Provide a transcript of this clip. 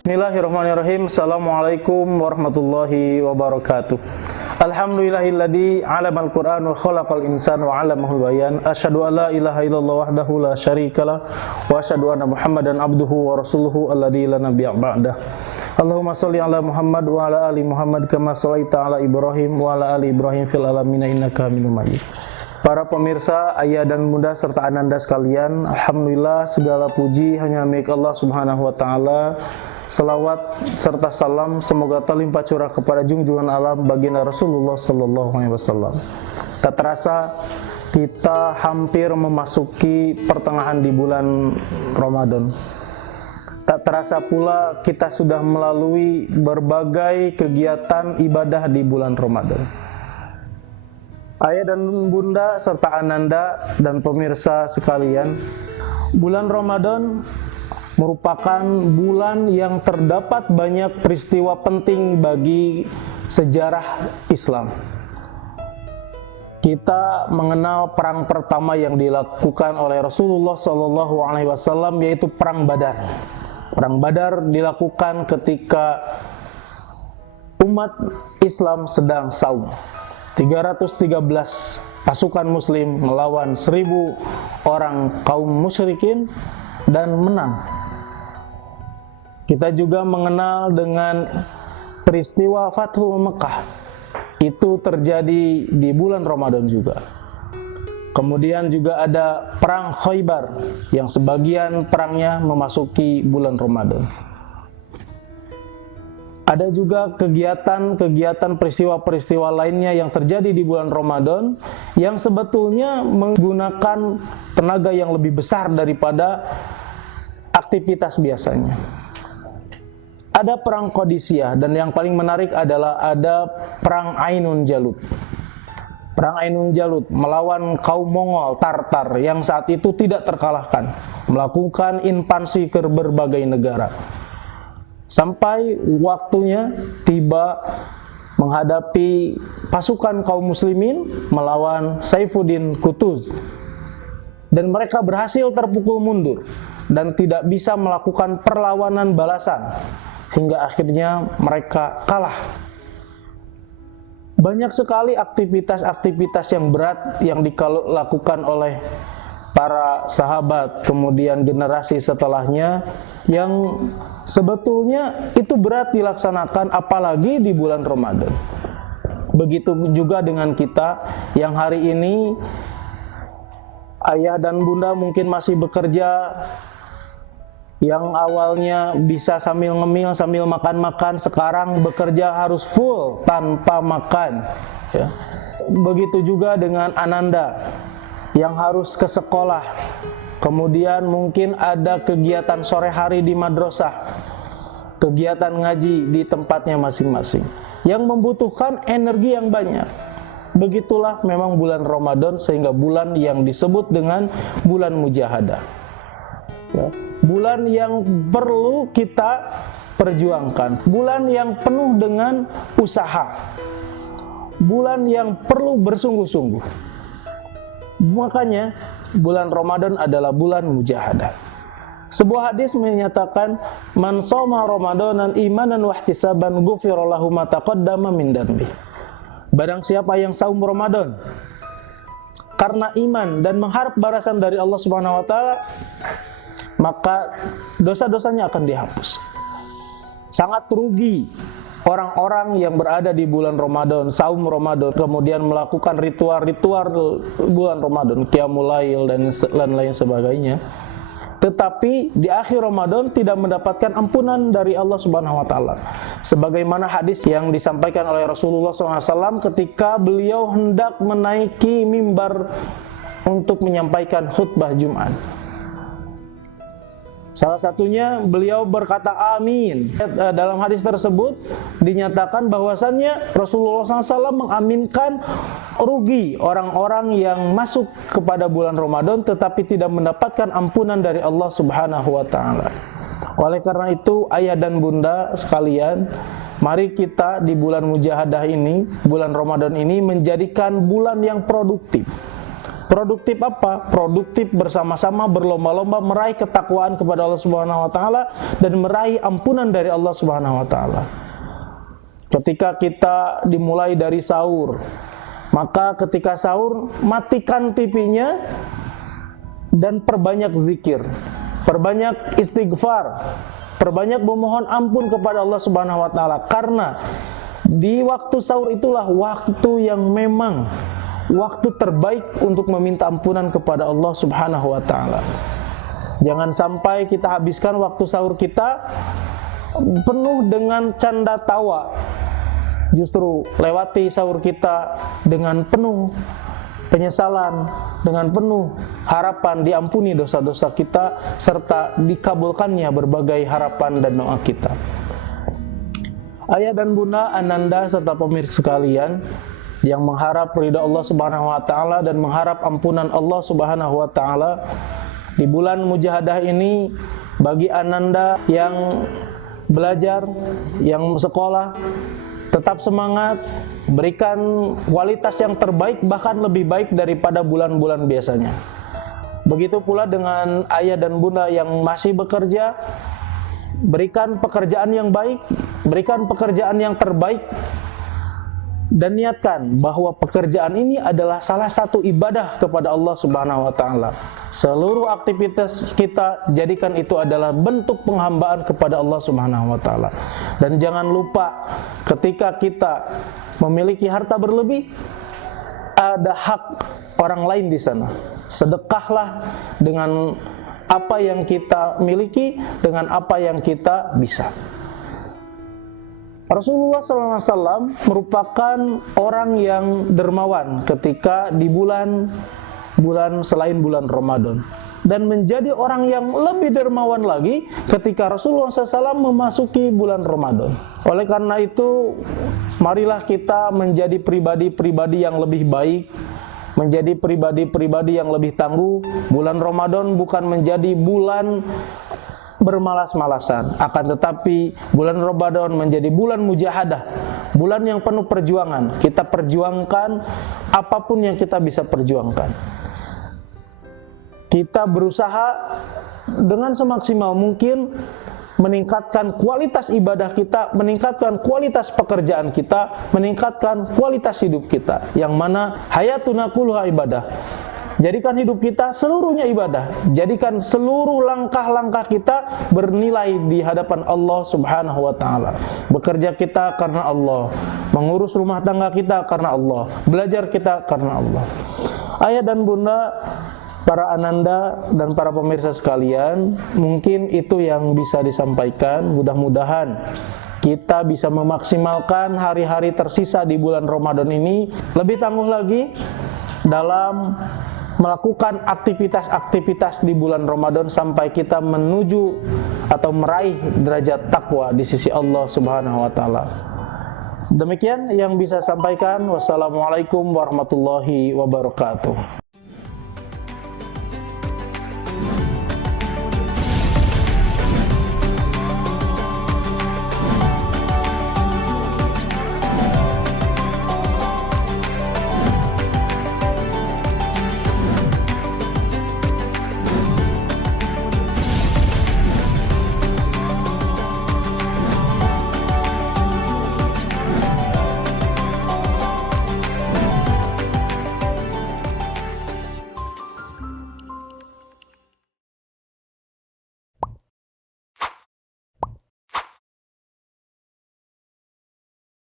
Bismillahirrahmanirrahim. Assalamualaikum warahmatullahi wabarakatuh. Alhamdulillahilladzi 'alamal Qur'an wa khalaqal insana wa 'allamahul bayan. Asyhadu an la ilaha illallah wahdahu la syarikalah wa asyhadu anna Muhammadan abduhu wa rasuluhu alladzi la nabiyya ba'dah. Allahumma shalli ala Muhammad wa ala ali Muhammad kama shallaita ala Ibrahim wa ala ali Ibrahim fil alamin innaka Hamidum Majid. Para pemirsa, ayah dan bunda serta ananda sekalian, alhamdulillah segala puji hanya milik Allah Subhanahu wa taala. Salawat serta salam semoga terlimpah curah kepada junjungan alam baginda Rasulullah sallallahu alaihi wasallam. Tak terasa kita hampir memasuki pertengahan di bulan Ramadan. Tak terasa pula kita sudah melalui berbagai kegiatan ibadah di bulan Ramadan. Ayah dan bunda serta ananda dan pemirsa sekalian, bulan Ramadan merupakan bulan yang terdapat banyak peristiwa penting bagi sejarah Islam. Kita mengenal perang pertama yang dilakukan oleh Rasulullah SAW, yaitu Perang Badar. Perang Badar dilakukan ketika umat Islam sedang saum. 313 pasukan muslim melawan 1000 orang kaum musyrikin dan menang. Kita juga mengenal dengan peristiwa Fathu Mekah. Itu terjadi di bulan Ramadan juga. Kemudian juga ada perang Khaybar yang sebagian perangnya memasuki bulan Ramadan. Ada juga kegiatan-kegiatan peristiwa-peristiwa lainnya yang terjadi di bulan Ramadan yang sebetulnya menggunakan tenaga yang lebih besar daripada aktivitas biasanya. Ada perang Qadisiyah dan yang paling menarik adalah ada perang Ainun Jalut. Perang Ainun Jalut melawan kaum Mongol Tartar yang saat itu tidak terkalahkan, melakukan invasi ke berbagai negara. Sampai waktunya tiba menghadapi pasukan kaum muslimin melawan Saifuddin Qutuz. Dan mereka berhasil terpukul mundur dan tidak bisa melakukan perlawanan balasan hingga akhirnya mereka kalah. Banyak sekali aktivitas-aktivitas yang berat yang dilakukan oleh para sahabat, kemudian generasi setelahnya yang sebetulnya itu berat dilaksanakan apalagi di bulan Ramadan. Begitu juga dengan kita yang hari ini ayah dan bunda mungkin masih bekerja, yang awalnya bisa sambil ngemil, sambil makan-makan, sekarang bekerja harus full tanpa makan, ya. Begitu juga dengan ananda yang harus ke sekolah, kemudian mungkin ada kegiatan sore hari di madrasah, kegiatan ngaji di tempatnya masing-masing, yang membutuhkan energi yang banyak. Begitulah memang bulan Ramadan, sehingga bulan yang disebut dengan bulan mujahadah, ya. Bulan yang perlu kita perjuangkan, bulan yang penuh dengan usaha, bulan yang perlu bersungguh-sungguh. Makanya bulan Ramadan adalah bulan mujahadah. Sebuah hadis menyatakan, man shoma ramadanan imanan wahtisaban ghufira lahu ma taqaddama min dhanbi. Barang siapa yang saum Ramadan karena iman dan mengharap balasan dari Allah Subhanahu wa taala, maka dosa-dosanya akan dihapus. Sangat rugi orang-orang yang berada di bulan Ramadan, saum Ramadan, kemudian melakukan ritual-ritual bulan Ramadan, qiyamul lail dan lain sebagainya, tetapi di akhir Ramadan tidak mendapatkan ampunan dari Allah Subhanahu wa taala. Sebagaimana hadis yang disampaikan oleh Rasulullah SAW ketika beliau hendak menaiki mimbar untuk menyampaikan khutbah Jumat. Salah satunya beliau berkata amin. Dalam hadis tersebut dinyatakan bahwasannya Rasulullah SAW mengaminkan rugi orang-orang yang masuk kepada bulan Ramadan tetapi tidak mendapatkan ampunan dari Allah Subhanahu wa taala. Oleh karena itu, ayah dan bunda sekalian, mari kita di bulan mujahadah ini, bulan Ramadan ini, menjadikan bulan yang produktif. Produktif apa? Produktif bersama-sama berlomba-lomba meraih ketakwaan kepada Allah Subhanahu wa taala dan meraih ampunan dari Allah Subhanahu wa taala. Ketika kita dimulai dari sahur, maka ketika sahur matikan TV-nya dan perbanyak zikir, perbanyak istighfar, perbanyak memohon ampun kepada Allah Subhanahu wa taala, karena di waktu sahur itulah waktu yang memang waktu terbaik untuk meminta ampunan kepada Allah Subhanahu wa taala. Jangan sampai kita habiskan waktu sahur kita penuh dengan canda tawa. Justru lewati sahur kita dengan penuh penyesalan, dengan penuh harapan diampuni dosa-dosa kita serta dikabulkannya berbagai harapan dan doa kita. Ayah dan bunda, ananda serta pemirsa sekalian yang mengharap ridha Allah Subhanahu wa taala dan mengharap ampunan Allah Subhanahu wa taala, di bulan mujahadah ini bagi ananda yang belajar, yang sekolah, tetap semangat, berikan kualitas yang terbaik, bahkan lebih baik daripada bulan-bulan biasanya. Begitu pula dengan ayah dan bunda yang masih bekerja, berikan pekerjaan yang baik, berikan pekerjaan yang terbaik, dan niatkan bahwa pekerjaan ini adalah salah satu ibadah kepada Allah Subhanahu wa taala. Seluruh aktivitas kita jadikan itu adalah bentuk penghambaan kepada Allah Subhanahu wa taala. Dan jangan lupa, ketika kita memiliki harta berlebih, ada hak orang lain di sana. Sedekahlah dengan apa yang kita miliki, dengan apa yang kita bisa. Rasulullah SAW merupakan orang yang dermawan ketika di bulan selain bulan Ramadan, dan menjadi orang yang lebih dermawan lagi ketika Rasulullah SAW memasuki bulan Ramadan. Oleh karena itu, marilah kita menjadi pribadi-pribadi yang lebih baik, menjadi pribadi-pribadi yang lebih tangguh. Bulan Ramadan bukan menjadi bulan bermalas-malasan, akan tetapi bulan Ramadan menjadi bulan mujahadah, bulan yang penuh perjuangan. Kita perjuangkan apapun yang kita bisa perjuangkan. Kita berusaha dengan semaksimal mungkin meningkatkan kualitas ibadah kita, meningkatkan kualitas pekerjaan kita, meningkatkan kualitas hidup kita, yang mana hayatuna kulluha ibadah. Jadikan hidup kita seluruhnya ibadah. Jadikan seluruh langkah-langkah kita bernilai di hadapan Allah Subhanahu wa taala. Bekerja kita karena Allah, mengurus rumah tangga kita karena Allah, belajar kita karena Allah. Ayah dan bunda, para ananda dan para pemirsa sekalian, mungkin itu yang bisa disampaikan. Mudah-mudahan kita bisa memaksimalkan hari-hari tersisa di bulan Ramadan ini lebih tangguh lagi dalam melakukan aktivitas-aktivitas di bulan Ramadan sampai kita menuju atau meraih derajat takwa di sisi Allah Subhanahu wa taala. Demikian yang bisa sampaikan. Wassalamualaikum warahmatullahi wabarakatuh.